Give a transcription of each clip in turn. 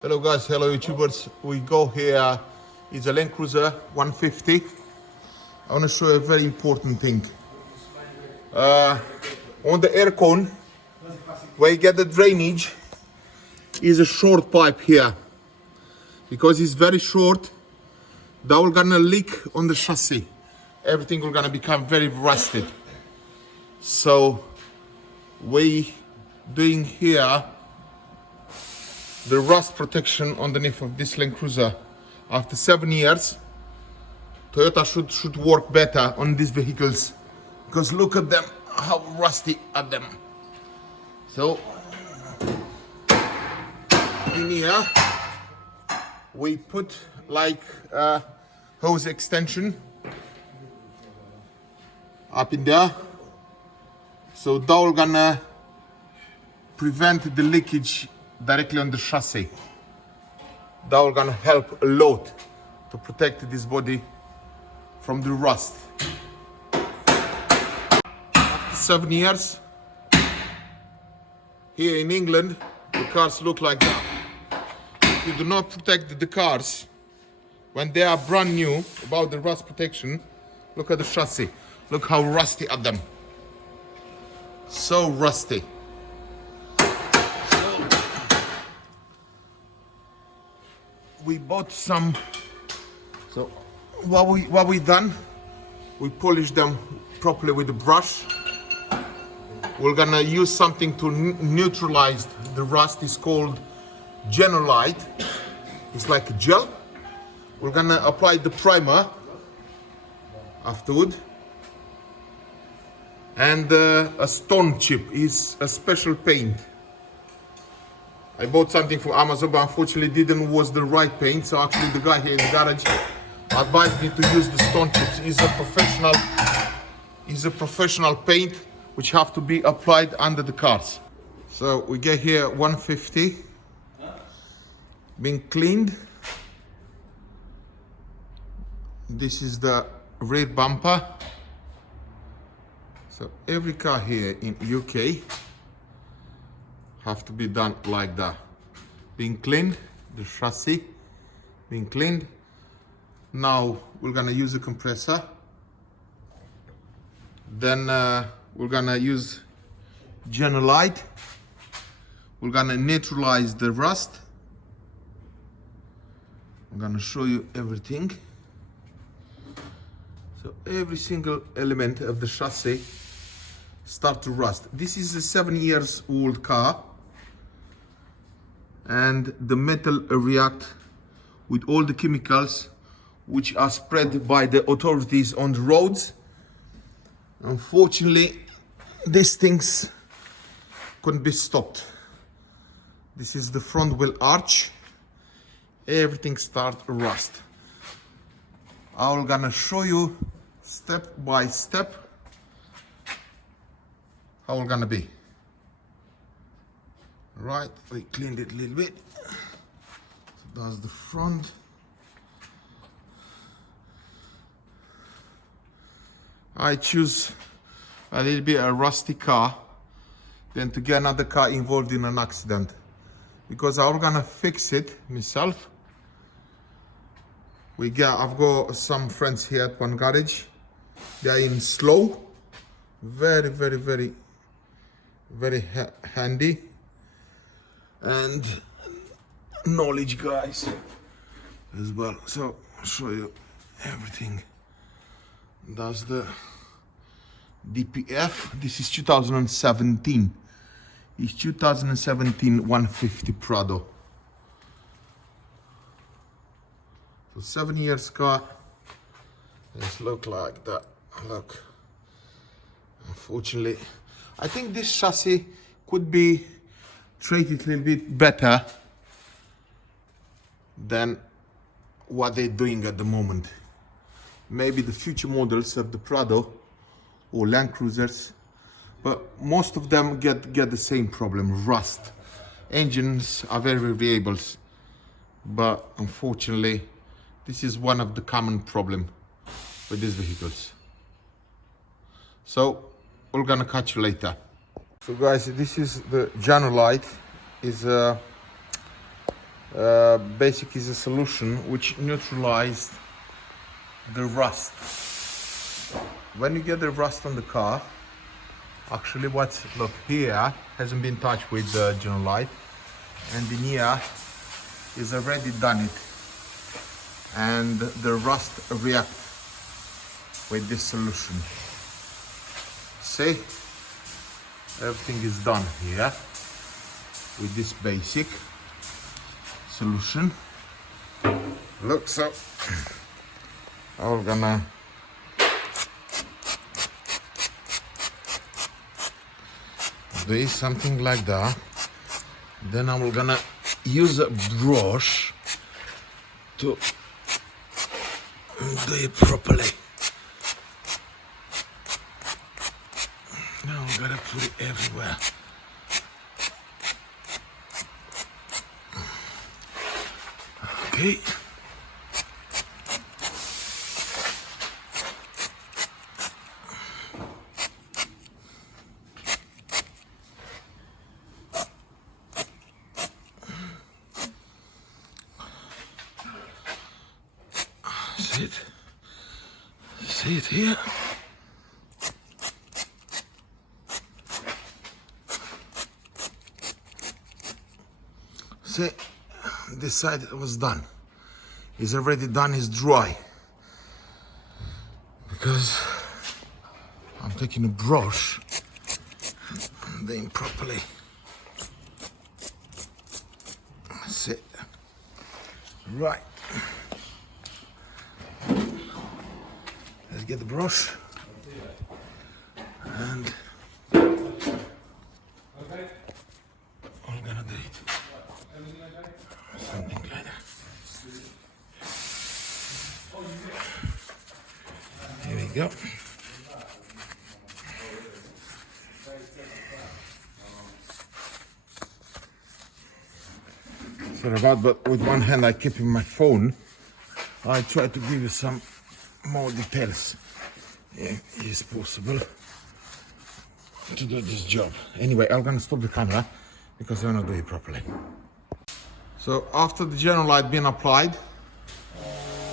Hello guys, hello YouTubers. We go here, it's a Land Cruiser 150. I want to show you a very important thing. On the air cone, where you get the drainage, is a short pipe here. Because it's very short, that will gonna leak on the chassis. Everything will gonna become very rusted. So, we doing here the rust protection underneath of this Land Cruiser. After 7 years, Toyota should work better on these vehicles, because look at them, how rusty are them. So in here we put like a hose extension up in there, so that will gonna prevent the leakage directly on the chassis. That will gonna help a lot to protect this body from the rust. After 7 years, here in England, the cars look like that. If you do not protect the cars when they are brand new, about the rust protection, look at the chassis. Look how rusty are them. So rusty. We bought some, so what we done, we polished them properly with a brush. We're gonna use something to neutralize the rust. It's called Genolite. It's like a gel. We're gonna apply the primer afterward, and a stone chip is a special paint. I bought something from Amazon, but unfortunately didn't was the right paint. So actually the guy here in the garage advised me to use the stone chips. He's a professional paint which have to be applied under the cars. So we get here 150, being cleaned. This is the rear bumper. So every car here in UK have to be done like that. Being cleaned, the chassis being cleaned. Now we're gonna use a compressor. Then we're gonna use Genolite. We're gonna neutralize the rust. I'm gonna show you everything. So every single element of the chassis start to rust. This is a 7 years old car, and the metal react with all the chemicals which are spread by the authorities on the roads. Unfortunately, these things couldn't be stopped. This is the front wheel arch. Everything starts to rust. I'm gonna show you step by step how it's gonna be. Right, we cleaned it a little bit. So that's the front. I choose a little bit a rusty car than to get another car involved in an accident, because I'm gonna fix it myself. I've got some friends here at one garage. They are in slow, very handy and knowledge guys as well. So I'll show you everything. That's the DPF. This is 2017. It's 2017 150 Prado. So 7 years car. Let's look like that. Look. Unfortunately, I think this chassis could be treated a little bit better than what they're doing at the moment. Maybe the future models of the Prado or Land Cruisers, but most of them get the same problem, rust. Engines are very reliable, but unfortunately this is one of the common problem with these vehicles. So we're gonna catch you later. So guys, this is the Genolite. Is Basic is a solution which neutralized the rust. When you get the rust on the car, actually look here hasn't been touched with the general light, and in here is already done it, and the rust react with this solution. See, everything is done here with this basic solution. Look, so I'm gonna do something like that. Then I'm gonna use a brush to do it properly. Now I'm gonna put it everywhere. Okay. See it here? See, this side was done. It's already done, it's dry. Because I'm taking a brush and doing properly. That's it. Right. Let's get the brush and I'm gonna do it. Something like that. Here we go. Sorry about, but with one hand I keep in my phone. I try to give you some more details. Yeah, it is possible to do this job. Anyway, I'm gonna stop the camera because I wanna do it properly. So after the general light being applied,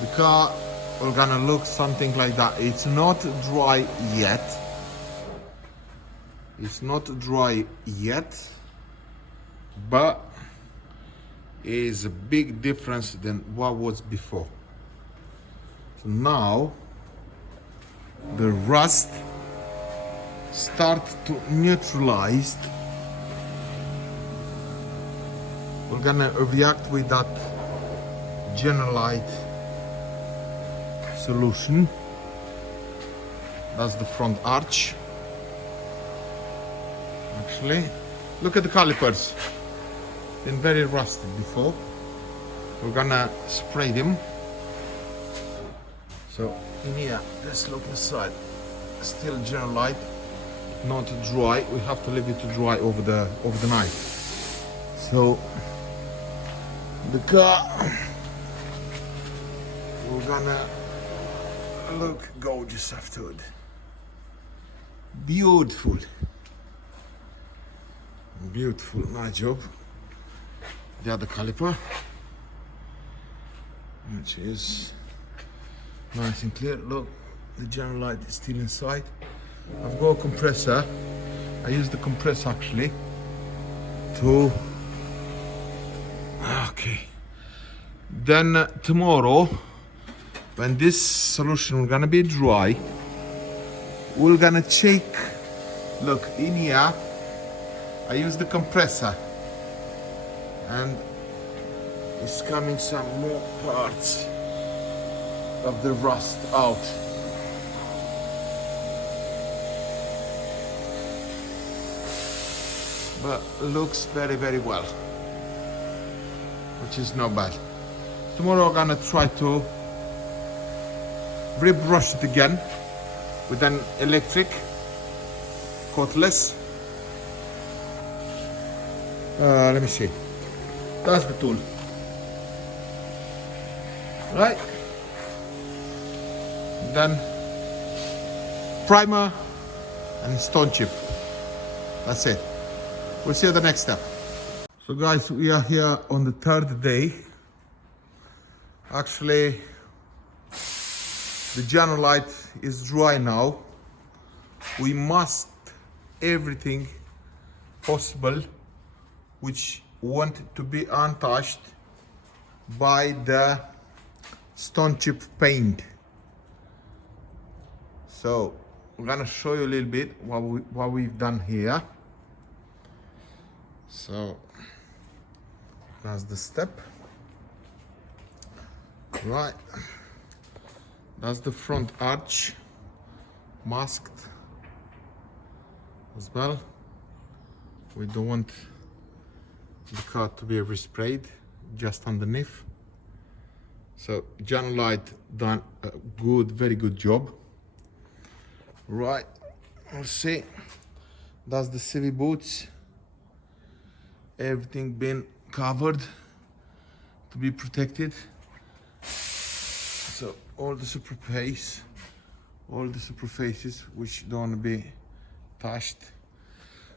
the car will gonna look something like that. It's not dry yet. It's not dry yet, but it is a big difference than what was before. So now the rust start to neutralize. We're gonna react with that general light solution. That's the front arch. Actually, look at the calipers. Been very rusted before. We're gonna spray them. So in here, let's look inside. Still general light, not dry. We have to leave it to dry over the night. So the car, we're gonna look gorgeous afterward. Beautiful. Beautiful, nice job. The other caliper, which is nice and clear. Look, the general light is still inside. I've got a compressor. I use the compressor actually to... Okay. Then tomorrow, when this solution is gonna be dry, we're gonna check. Look, in here, I use the compressor, and it's coming some more parts of the rust out. But looks very, very well, which is not bad. Tomorrow I'm gonna try to rebrush it again with an electric cordless. Let me see. That's the tool. Right. Then primer and stone chip. That's it. We'll see you the next step. So guys, we are here on the third day. Actually, the journal light is dry now. We must everything possible which want to be untouched by the stone chip paint. So I'm gonna show you a little bit what we've done here. So that's the step. Right, that's the front arch, masked as well. We don't want the car to be resprayed, just underneath. So journal light done a very good job. Right, let's see. That's the CV boots. Everything been covered to be protected. So all the surfaces which don't want to be touched.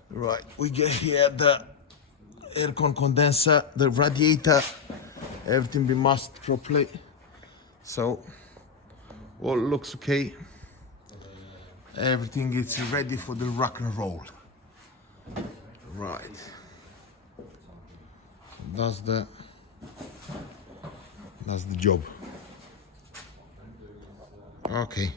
Right, we get here the aircon condenser, the radiator, everything be masked properly. So all looks okay. Everything is ready for the rock and roll. Right. That's the job. Okay.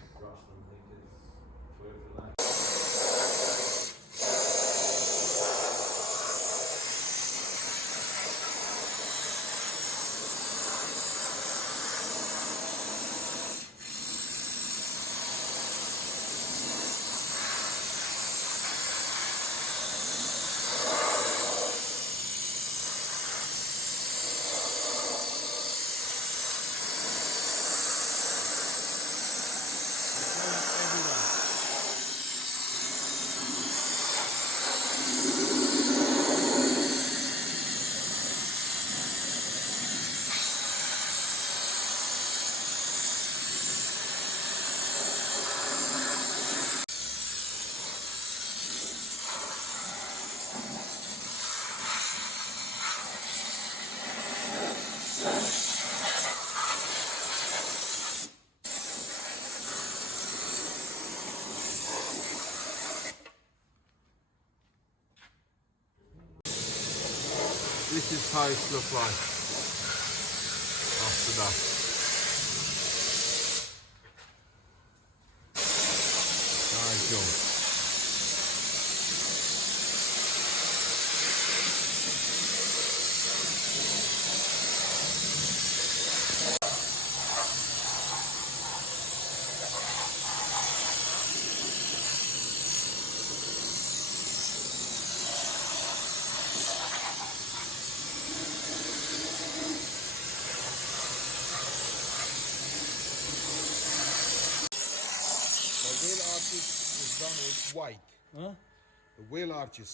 This is how it looks like after that. Nice job. The wheel arches is done with white. Huh? The wheel arches.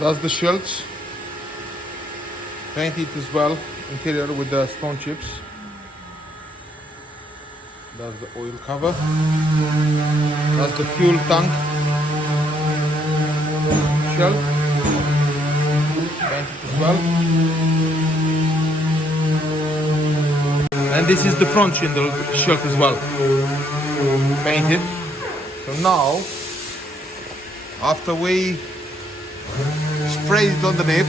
That's the shields, painted as well, interior with the stone chips. That's the oil cover. That's the fuel tank shell, painted as well. And this is the front shield as well, painted. So now, after we sprayed it underneath,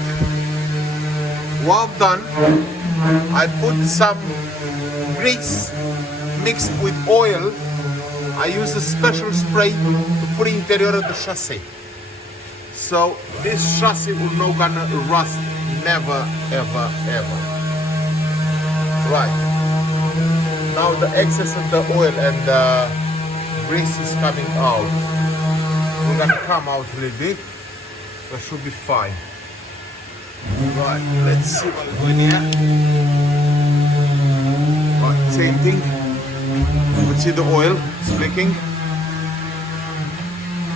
what I've done, I put some grease mixed with oil. I use a special spray to put in the interior of the chassis. So this chassis will not gonna rust, never, ever, ever. Right. Now the excess of the oil and the grease is coming out. We're gonna come out a little bit. That should be fine. Right, let's see what we're doing here. Right, same thing. You can see the oil is leaking.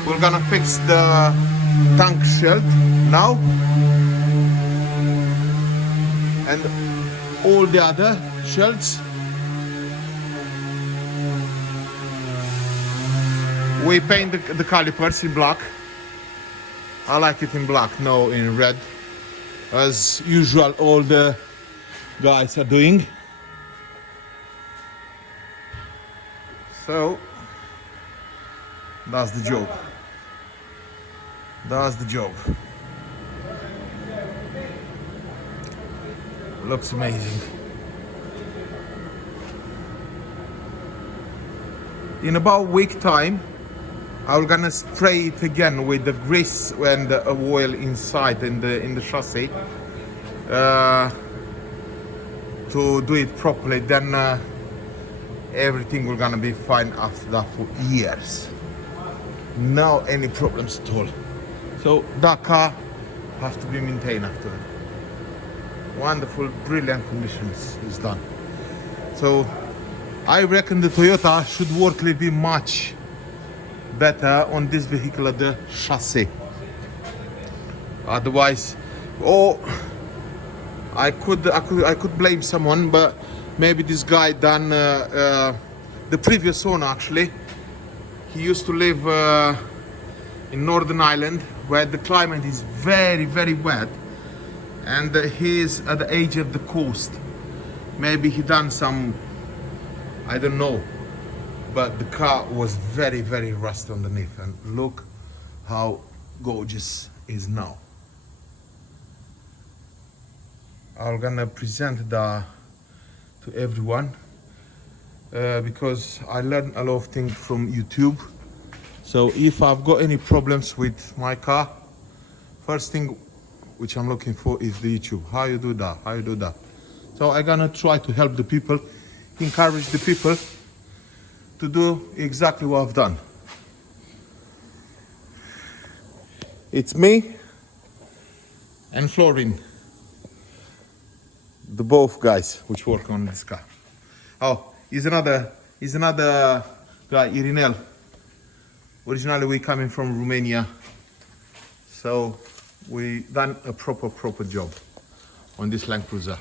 We're gonna fix the tank shelf now. And all the other shelves. We paint the calipers in black. I like it in black, no in red. As usual, all the guys are doing. So, that's the job. That's the job. Looks amazing. In about a week time, I'm gonna spray it again with the grease and the oil inside in the chassis to do it properly. Then everything will gonna be fine after that for years. No any problems at all. So that car has to be maintained after. Wonderful, brilliant conditions is done. So I reckon the Toyota should work a little bit much better on this vehicle at the chassis. Otherwise, I could blame someone, but maybe this guy done the previous owner actually. He used to live in Northern Ireland, where the climate is very, very wet, and he is at the edge of the coast. Maybe he done some, I don't know, but the car was very, very rusty underneath, and look how gorgeous it is now. I'm gonna present that to everyone because I learned a lot of things from YouTube. So if I've got any problems with my car, first thing which I'm looking for is the YouTube. How you do that? How you do that? So I'm gonna try to help the people, encourage the people to do exactly what I've done. It's me and Florin, the both guys which work on this car. Oh, he's another guy, Irinel. Originally we coming from Romania, so we done a proper job on this Land Cruiser.